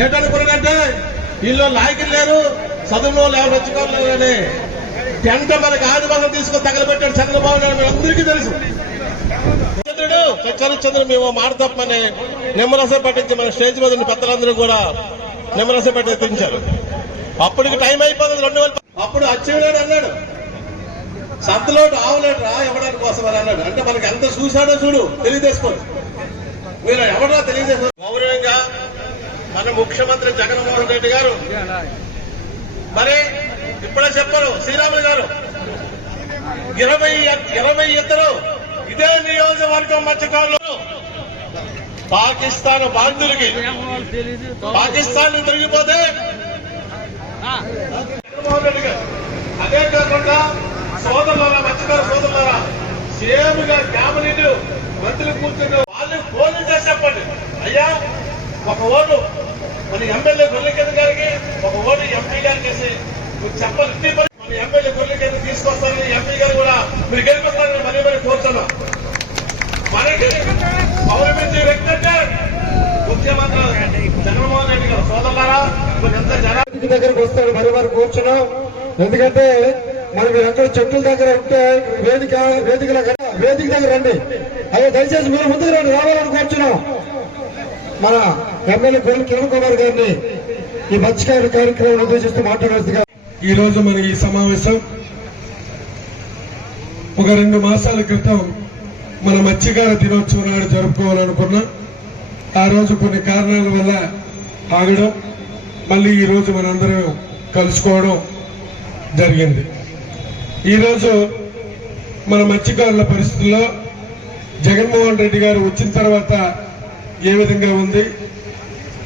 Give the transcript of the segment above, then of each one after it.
ఏంటనుకున్నాడంటే వీళ్ళు నాయకులు లేరు చదువులో లేరు వచ్చుకోరు అని. టెంట మనకి ఆదివారం తీసుకొని తగలబెట్టాడు చంద్రబాబు నాయుడు అందరికీ తెలుసు. చంద్రుడు చరిచంద్రుడు మేము మాట తప్పని నిమ్మరసం పట్టించి మన స్టేజ్ మీద ఉన్న పెద్దలందరూ కూడా నిమ్మరసం పట్టించారు అప్పటికి టైం అయిపోతుంది రెండు వేల అప్పుడు అచ్చేవాడు అన్నాడు. సంతలో ఆవులేడు రా ఇవ్వడానికి కోసం అని అన్నాడు. అంటే మనకి ఎంత చూశాడో చూడు తెలియజేసుకోవచ్చు మీరు ఎవరో తెలియజేసుకో గౌరవంగా మన ముఖ్యమంత్రి జగన్మోహన్ రెడ్డి గారు. మరి ఇప్పుడే చెప్పరు శ్రీరాములు గారు. ఇరవై ఇరవై ఇద్దరు ఇదే నియోజకవర్గం మధ్యకాలంలో పాకిస్తాన్ బాధితులకి పాకిస్తాన్ తిరిగిపోతే జగన్మోహన్ రెడ్డి గారు. అదే కాకుండా సోదరులారా మత్స్యకార సోదరులారా సేమ్గా క్యాబినెట్ మంత్రులు కూర్చుని వాళ్ళు ఫోన్ చేసి చెప్పండి. అయ్యా ఒక ఓటు మన ఎమ్మెల్యే గొర్రెకేంద్ర గారికి ఒక ఓటు ఎంపీ గారికి వేసి నువ్వు చెప్పాలి మన ఎమ్మెల్యే గొర్రెకేంద్ర తీసుకొస్తానని ఎంపీ గారు కూడా మీరు గెలిపిస్తారని మరీ మరీ కోరుతున్నాం. మనకి పౌరమించే వ్యక్తి అంటే ముఖ్యమంత్రి జగన్మోహన్ రెడ్డి గారు. సోదరులారా ఎంత జనా దగ్గరకు వస్తాడు మరి మరి కూర్చున్నాం. ఎందుకంటే మనం ఎక్కడ చెట్టుల దగ్గర ఉంటే వేదిక వేదికల వేదిక దగ్గర రండి. అయ్యో దయచేసి మీరు ముందుకు రండి రావాలని కూర్చున్నాం. మన ఎమ్మెల్యే గొర్రెల కిరణ్ కుమార్ గారిని ఈ మత్స్యకార కార్యక్రమం ఉద్దేశిస్తూ మాట్లాడాల్సిందిగా ఈ రోజు మన ఈ సమావేశం ఒక రెండు మాసాల క్రితం మన మత్స్యకార దినోత్సవం నాడు జరుపుకోవాలనుకున్నాం. ఆ రోజు కొన్ని కారణాల వల్ల ఆగడం మళ్ళీ ఈ రోజు మనందరం కలుసుకోవడం జరిగింది. ఈరోజు మన మత్స్యకారుల పరిస్థితుల్లో జగన్మోహన్ రెడ్డి గారు వచ్చిన తర్వాత ఏ విధంగా ఉంది?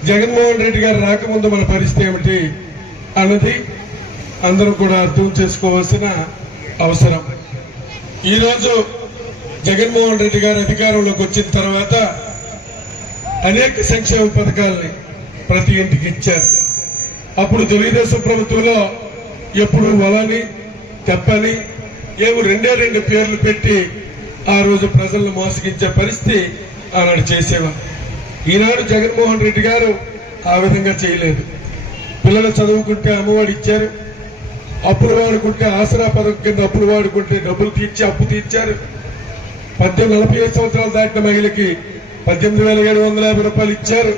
జగన్మోహన్ రెడ్డి గారు రాకముందు మన పరిస్థితి ఏమిటి అన్నది అందరూ కూడా అర్థం చేసుకోవాల్సిన అవసరం. ఈరోజు జగన్మోహన్ రెడ్డి గారు అధికారంలోకి వచ్చిన తర్వాత అనేక సంక్షేమ పథకాలని ప్రతి ఇంటికి ఇచ్చారు. అప్పుడు తెలుగుదేశం ప్రభుత్వంలో ఎప్పుడు వలని తెప్పని ఏమో రెండే రెండు పేర్లు పెట్టి ఆ రోజు ప్రజలను మోసగించే పరిస్థితి ఆనాడు చేసేవారు. ఈనాడు జగన్మోహన్ రెడ్డి గారు ఆ విధంగా చేయలేదు. పిల్లలు చదువుకుంటే అమ్మఒడి ఇచ్చారు. అప్పులు వాడుకుంటే ఆసరా పథకం కింద అప్పులు వాడుకుంటే డబ్బులు తీర్చి అప్పు తీర్చారు. పద్దెనిమిది నలభై ఐదు సంవత్సరాలు దాటిన మహిళకి పద్దెనిమిది వేల ఏడు వందల యాభై రూపాయలు ఇచ్చారు.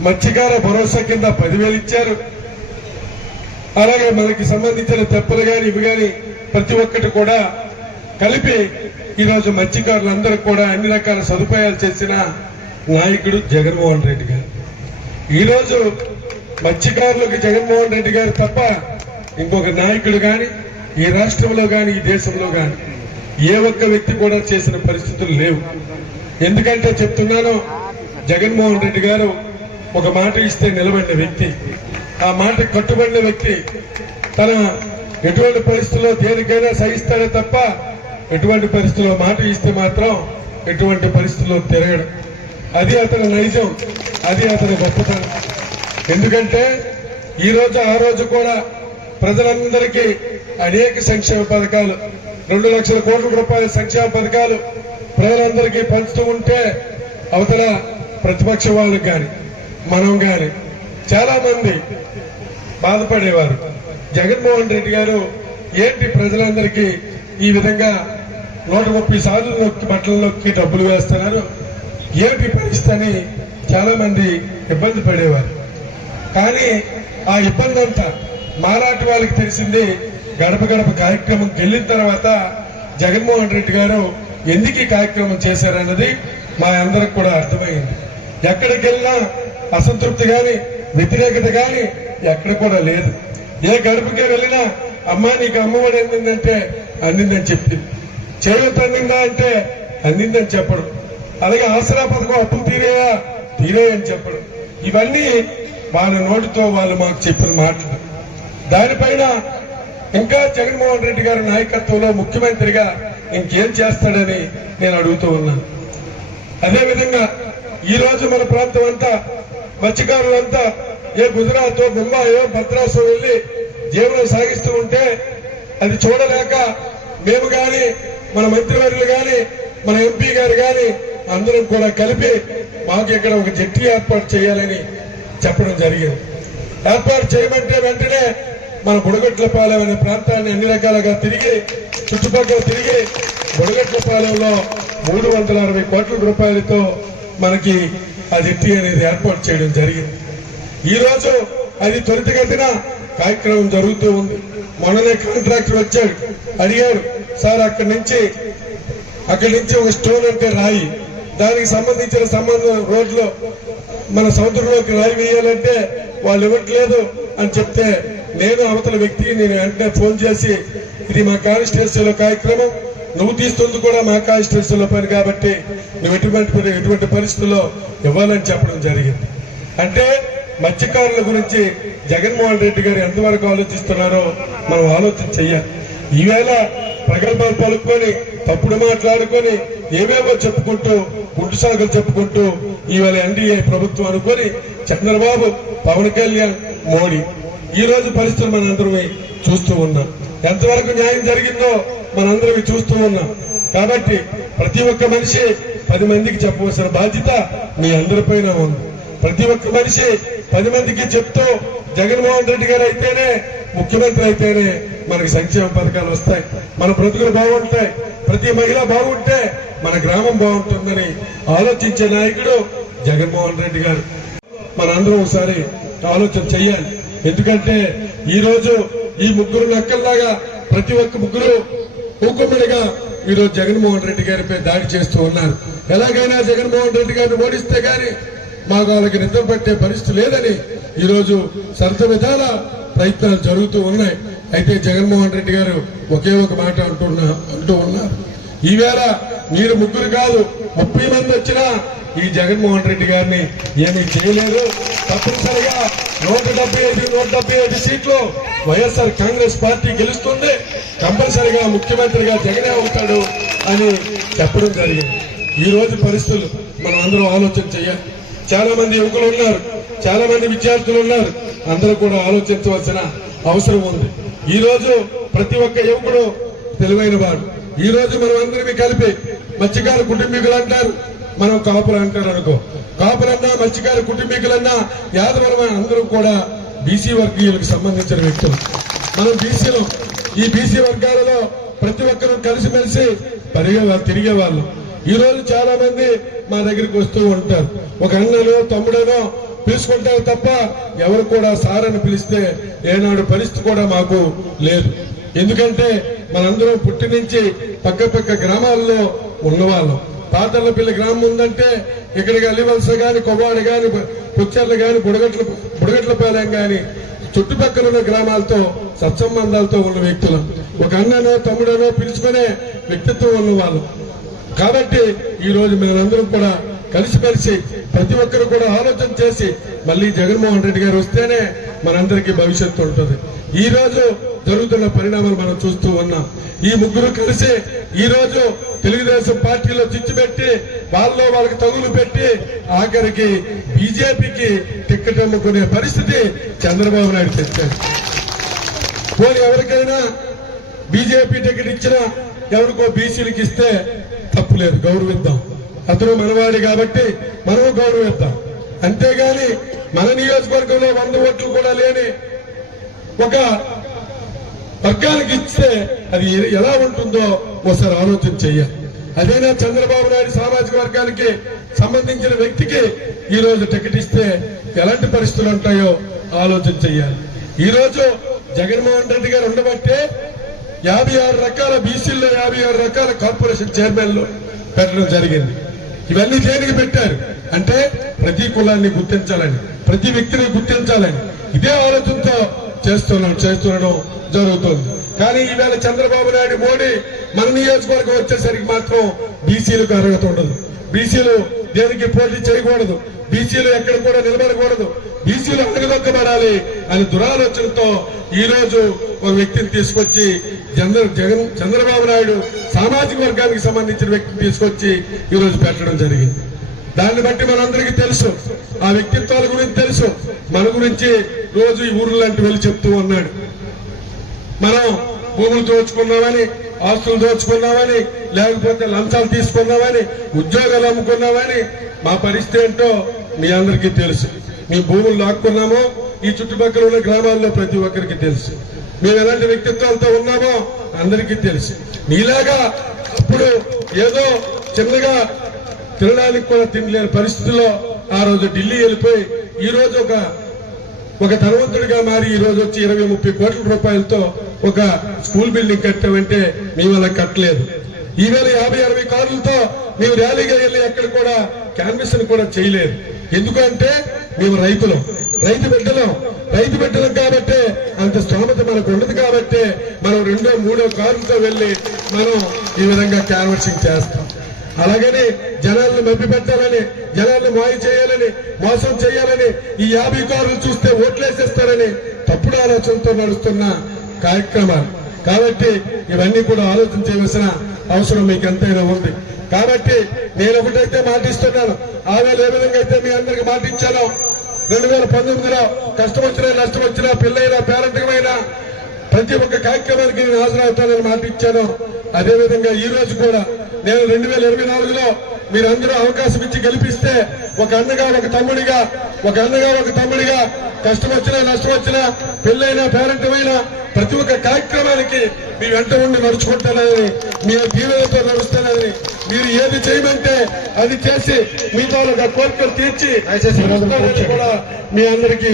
మత్స్యకార భరోసా కింద పదివేలు ఇచ్చారు. అలాగే మనకి సంబంధించిన తెప్పలు కానీ ఇవి కానీ ప్రతి ఒక్కటి కూడా కలిపి ఈరోజు మత్స్యకారులందరూ కూడా అన్ని రకాల సదుపాయాలు చేసిన నాయకుడు జగన్మోహన్ రెడ్డి గారు. ఈరోజు మత్స్యకారులకు జగన్మోహన్ రెడ్డి గారు తప్ప ఇంకొక నాయకుడు కాని ఈ రాష్ట్రంలో కాని ఈ దేశంలో కానీ ఏ ఒక్క వ్యక్తి కూడా చేసిన పరిస్థితులు లేవు. ఎందుకంటే చెప్తున్నాను జగన్మోహన్ రెడ్డి గారు ఒక మాట ఇస్తే నిలబడిన వ్యక్తి. ఆ మాట కట్టుబడిన వ్యక్తి తన ఎటువంటి పరిస్థితుల్లో దేనికైనా సహిస్తాడే తప్ప ఎటువంటి పరిస్థితుల్లో మాట ఇస్తే మాత్రం ఎటువంటి పరిస్థితుల్లో తిరగడం. అది అతని నైజం అది అతని గొప్పతనం. ఎందుకంటే ఈ రోజు ఆ రోజు కూడా ప్రజలందరికీ అనేక సంక్షేమ పథకాలు రెండు లక్షల కోట్ల రూపాయల సంక్షేమ పథకాలు ప్రజలందరికీ పంచుతూ ఉంటే అవతల ప్రతిపక్ష వాళ్ళకి కానీ మనం కానీ చాలా మంది బాధపడేవారు. జగన్మోహన్ రెడ్డి గారు ఏంటి ప్రజలందరికీ ఈ విధంగా నూట ముప్పై సార్లు నొక్కి బట్టలు నొక్కి డబ్బులు వేస్తున్నారు? ఏమిటి పరిస్థితి అని చాలామంది ఇబ్బంది పడేవారు. కానీ ఆ ఇబ్బంది అంతా మాలాంటి వాళ్ళకి తెలిసింది గడప గడప కార్యక్రమం వెళ్ళిన తర్వాత జగన్మోహన్ రెడ్డి గారు ఎందుకు ఈ కార్యక్రమం చేశారన్నది మా అందరికి కూడా అర్థమైంది. ఎక్కడికి వెళ్ళినా అసంతృప్తి కానీ వ్యతిరేకత కానీ ఎక్కడ కూడా లేదు. ఏ గడపకి వెళ్ళినా అమ్మ నీకు అమ్మఒడి అందిందంటే అందిందని చెప్పింది. చేయూత అందిందా అంటే అందిందని చెప్పడం. అలాగే ఆసరా పథకం అప్పులు తీరేయా? తీరేయని చెప్పడం. ఇవన్నీ వాళ్ళ నోటితో వాళ్ళు మాకు చెప్పిన మాటలు. దానిపైన ఇంకా జగన్మోహన్ రెడ్డి గారి నాయకత్వంలో ముఖ్యమంత్రిగా ఇంకేం చేస్తాడని నేను అడుగుతూ ఉన్నాను అదేవిధంగా ఈరోజు మన ప్రాంతం అంతా మత్స్యకారులంతా ఏ గుజరాత్ ముంబాయో భద్రాసో వెళ్ళి జీవనం సాగిస్తూ ఉంటే అది చూడలేక మేము కానీ మన మంత్రివర్యులు కానీ మన ఎంపీ గారు కానీ అందరం కూడా కలిపి మాకు ఇక్కడ ఒక జట్టు ఏర్పాటు చేయాలని చెప్పడం జరిగింది. ఏర్పాటు చేయమంటే వెంటనే మన బుడగట్లపాలెం అనే ప్రాంతాన్ని అన్ని రకాలుగా తిరిగి చుట్టుపక్కల తిరిగి బుడగట్లపాలెంలో మూడు వందల అరవై కోట్ల రూపాయలతో మనకి ఆ జట్టి అనేది ఏర్పాటు చేయడం జరిగింది. ఈరోజు అది త్వరితగతిన కార్యక్రమం జరుగుతూ ఉంది. మొన్ననే కాంట్రాక్టర్ వచ్చాడు అడిగాడు సార్ అక్కడి నుంచి అక్కడి నుంచి ఒక స్టోన్ అంటే రాయి దానికి సంబంధించిన సంబంధం రోడ్లు మన సముద్రంలోకి రాయి వేయాలంటే వాళ్ళు ఇవ్వట్లేదు అని చెప్తే నేను అవతల వ్యక్తికి నేను వెంటనే ఫోన్ చేసి ఇది మా కాన్స్టిట్యూన్సీలో కార్యక్రమం నువ్వు తీస్తుంది కూడా మా కాన్స్టిట్యూన్సీలో పని కాబట్టి నువ్వు ఎటువంటి ఎటువంటి పరిస్థితుల్లో ఇవ్వాలని చెప్పడం జరిగింది. అంటే మత్స్యకారుల గురించి జగన్మోహన్ రెడ్డి గారు ఎంతవరకు ఆలోచిస్తున్నారో మనం ఆలోచన చెయ్యాలి. ఈవేళ ప్రగల్భాలు పలుకొని తప్పుడు మాట్లాడుకొని ఏవేవో చెప్పుకుంటూ గుడ్డు సాగులు చెప్పుకుంటూ ఈవేళ ఎన్డీఏ ప్రభుత్వం అనుకొని చంద్రబాబు పవన్ కళ్యాణ్ మోడీ ఈ రోజు పరిస్థితులు మనందరం చూస్తూ ఉన్నాం. ఎంతవరకు న్యాయం జరిగిందో మనందరం చూస్తూ ఉన్నాం. కాబట్టి ప్రతి ఒక్క మనిషి పది మందికి చెప్పవలసిన బాధ్యత మీ అందరిపైన ఉంది. ప్రతి ఒక్క మనిషి పది మందికి చెప్తూ జగన్మోహన్ రెడ్డి గారు అయితేనే ముఖ్యమంత్రి అయితేనే మనకి సంక్షేమ పథకాలు వస్తాయి. మన బ్రతుకులు బాగుంటాయి. ప్రతి మహిళ బాగుంటే మన గ్రామం బాగుంటుందని ఆలోచించే నాయకుడు జగన్మోహన్ రెడ్డి గారు. మనందరం ఒకసారి ఆలోచన చెయ్యాలి. ఎందుకంటే ఈ రోజు ఈ ముగ్గురు నక్కల్లాగా ప్రతి ఒక్క ముగ్గురు ఊకుమ్మడిగా ఈరోజు జగన్మోహన్ రెడ్డి గారిపై దాడి చేస్తూ ఉన్నారు. ఎలాగైనా జగన్మోహన్ రెడ్డి గారిని ఓడిస్తే గాని మాకు వాళ్ళకి నిద్ర పట్టే పరిస్థితి లేదని ఈరోజు రోజు విధాల ప్రయత్నాలు జరుగుతూ ఉన్నాయి. అయితే జగన్మోహన్ రెడ్డి గారు ఒకే ఒక మాట అంటున్నా అంటూ ఉన్నారు. ఈవేళ మీరు ముగ్గురు కాదు ముప్పై మంది వచ్చినా ఈ జగన్మోహన్ రెడ్డి గారిని ఏమీ చేయలేరు తప్పనిసరిగా నూట డెబ్బై ఐదు నూట డెబ్బై ఐదు సీట్లు వైఎస్ఆర్ కాంగ్రెస్ పార్టీ గెలుస్తుంది. కంపల్సరిగా ముఖ్యమంత్రిగా జగనే అవుతాడు అని చెప్పడం జరిగింది. ఈ రోజు పరిస్థితులు మనం అందరం ఆలోచన చేయాలి. చాలా మంది యువకులు ఉన్నారు చాలా మంది విద్యార్థులు ఉన్నారు. అందరూ కూడా ఆలోచించవలసిన అవసరం ఉంది. ఈ రోజు ప్రతి ఒక్క యువకుడు తెలివైన వాడు. ఈ రోజు మనం అందరినీ కలిపి మత్స్యకారు కుటుంబీకులు అంటారు. మనం కాపులు అంటారు అనుకో. కాపులన్నా మత్స్యకారు కుటుంబీకులన్నా యాదవరమైన అందరూ కూడా బీసీ వర్గీయులకు సంబంధించిన వ్యక్తులు. మనం బీసీలో ఈ బీసీ వర్గాలలో ప్రతి ఒక్కరూ కలిసిమెలిసి పరిగే తిరిగే వాళ్ళు ఈ రోజు చాలా మంది మా దగ్గరికి వస్తూ ఉంటారు. ఒక అన్నలో తమ్ముడనో పిలుచుకుంటావు తప్ప ఎవరు కూడా సార్ అని పిలిస్తే ఏనాడు పరిస్థితి కూడా మాకు లేదు. ఎందుకంటే మనందరం పుట్టి నుంచి పక్క పక్క గ్రామాల్లో ఉన్నవాళ్ళం. పాతర్లపల్లి గ్రామం ఉందంటే ఇక్కడికి అల్లివలస గాని కొవ్వాడు గాని పుచ్చర్లు గాని బుడగట్ల బుడగట్లపాలెం గాని చుట్టుపక్కల ఉన్న గ్రామాలతో సత్సంబంధాలతో ఉన్న వ్యక్తులు. ఒక అన్ననో తమ్ముడనో పిలుచుకునే వ్యక్తిత్వం ఉన్నవాళ్ళు. కాబట్టి ఈ రోజు మీరందరం కూడా కలిసిమెలిసి ప్రతి ఒక్కరు కూడా ఆలోచన చేసి మళ్ళీ జగన్మోహన్ రెడ్డి గారు వస్తేనే మనందరికీ భవిష్యత్తు ఉంటుంది. ఈ రోజు జరుగుతున్న పరిణామాలు మనం చూస్తూ ఉన్నాం. ఈ ముగ్గురు కలిసి ఈ రోజు తెలుగుదేశం పార్టీలో చిచ్చు పెట్టి వాళ్ళలో వాళ్ళకి తగులు పెట్టి ఆఖరికి బీజేపీకి టిక్కెట్ అమ్ముకునే పరిస్థితి చంద్రబాబు నాయుడు తెచ్చారు. పోనీ ఎవరికైనా బీజేపీ టికెట్ ఇచ్చినా ఎవరికో బీసీలకు ఇస్తే తప్పులేదు గౌరవిద్దాం. అతను మనవాడి కాబట్టి మనము గౌరవిద్దాం అంతేగాని మన నియోజకవర్గంలో వంద ఓట్లు కూడా లేని ఒక వర్గానికి ఇస్తే అది ఎలా ఉంటుందో ఒకసారి ఆలోచన చెయ్యాలి అదేనా చంద్రబాబు నాయుడు సామాజిక వర్గానికి సంబంధించిన వ్యక్తికి ఈ రోజు టికెట్ ఇస్తే ఎలాంటి పరిస్థితులు ఉంటాయో ఆలోచన చెయ్యాలి ఈ రోజు జగన్మోహన్ రెడ్డి గారు ఉండబట్టే యాభై ఆరు రకాల బీసీల్లో యాభై ఆరు రకాల కార్పొరేషన్ చైర్మన్లు పెట్టడం జరిగింది. ఇవన్నీ దేనికి పెట్టారు? అంటే ప్రతి కులాన్ని గుర్తించాలని ప్రతి వ్యక్తిని గుర్తించాలని. ఇదే ఆలోచనతో చేస్తున్నాం చేస్తుండడం జరుగుతుంది. కానీ ఈవేళ చంద్రబాబు నాయుడు మోడీ మన నియోజకవర్గం వచ్చేసరికి మాత్రం బీసీలకు అర్హత ఉండదు. బీసీలు దేనికి పోటీ చేయకూడదు? బీసీలు ఎక్కడ కూడా నిలబడకూడదు. బీసీలు అడగదొక్కబడాలి అని దురాలోచనతో ఈ రోజు ఒక వ్యక్తిని తీసుకొచ్చి చంద్ర జగన్ చంద్రబాబు నాయుడు సామాజిక వర్గానికి సంబంధించిన వ్యక్తిని తీసుకొచ్చి ఈ రోజు పెట్టడం జరిగింది. దాన్ని బట్టి మనందరికీ తెలుసు. ఆ వ్యక్తిత్వాల గురించి తెలుసు. మన గురించి రోజు ఈ ఊర్లు లాంటి వెళ్ళి చెప్తూ ఉన్నాడు. మనం భూములు దోచుకున్నామని ఆస్తులు దోచుకున్నామని లేకపోతే లంచాలు తీసుకున్నామని ఉద్యోగాలు అమ్ముకున్నామని మా పరిస్థితి ఏంటో మీ అందరికీ తెలుసు. మీ భూములు లాక్కున్నామో ఈ చుట్టుపక్కల ఉన్న గ్రామాల్లో ప్రతి ఒక్కరికి తెలుసు. మేము ఎలాంటి వ్యక్తిత్వాలతో ఉన్నామో అందరికీ తెలుసు. మీలాగా అప్పుడు ఏదో చిన్నగా తినడానికి కూడా తినలేని పరిస్థితుల్లో ఆ రోజు ఢిల్లీ వెళ్ళిపోయి ఈ రోజు ఒక ఒక ధనవంతుడిగా మారి ఈ రోజు వచ్చి ఇరవై ముప్పై కోట్ల రూపాయలతో ఒక స్కూల్ బిల్డింగ్ కట్టామంటే మీ వల్ల కట్టలేదు. ఈవేళ యాభై అరవై కార్లతో మేము ర్యాలీగా వెళ్ళి అక్కడ కూడా క్యాన్వస్ కూడా చేయలేదు. ఎందుకంటే మేము రైతులం. రైతు బిడ్డలం. రైతు బిడ్డలం కాబట్టి అంత స్థోమత మనకు ఉండదు కాబట్టి మనం రెండో మూడో కార్లతో వెళ్ళి మనం ఈ విధంగా క్యాన్వర్సింగ్ చేస్తాం. అలాగని జనాలను మభ్య పెట్టాలని జనాలను మాయ చేయాలని మోసం చేయాలని ఈ యాభై కార్లు చూస్తే ఓట్లేసేస్తారని తప్పుడు ఆలోచనతో నడుస్తున్న కార్యక్రమాలు. కాబట్టి ఇవన్నీ కూడా ఆలోచన చేయవలసిన అవసరం మీకు ఎంతైనా ఉంది. కాబట్టి నేను ఒకటైతే మాటిస్తున్నాను. ఆవేళ ఏ విధంగా అయితే మీ అందరికి మాటిచ్చానో రెండు వేల పంతొమ్మిదిలో కష్టం వచ్చినా నష్టం వచ్చినా పిల్లైనా పేరెంటమైనా ప్రతి ఒక్క కార్యక్రమానికి నేను హాజరవుతానని మాటించాను అదేవిధంగా ఈ రోజు కూడా నేను రెండు వేల ఇరవై నాలుగులో మీరందరూ అవకాశం ఇచ్చి గెలిపిస్తే ఒక అన్నగా ఒక తమ్ముడిగా ఒక అన్నగా ఒక తమ్ముడిగా కష్టం వచ్చినా నష్టం వచ్చినా పెళ్ళైనా పేరెంటమైనా ప్రతి ఒక్క కార్యక్రమానికి మీ వెంట ఉండి నడుచుకుంటానని మీ దీవెనతో నడుస్తానని మీరు ఏది చేయమంటే అది చేసి మీతో ఒక కోరికలు తీర్చి. కూడా మీ అందరికీ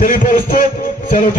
తెలియపరుస్తూ సెలవు.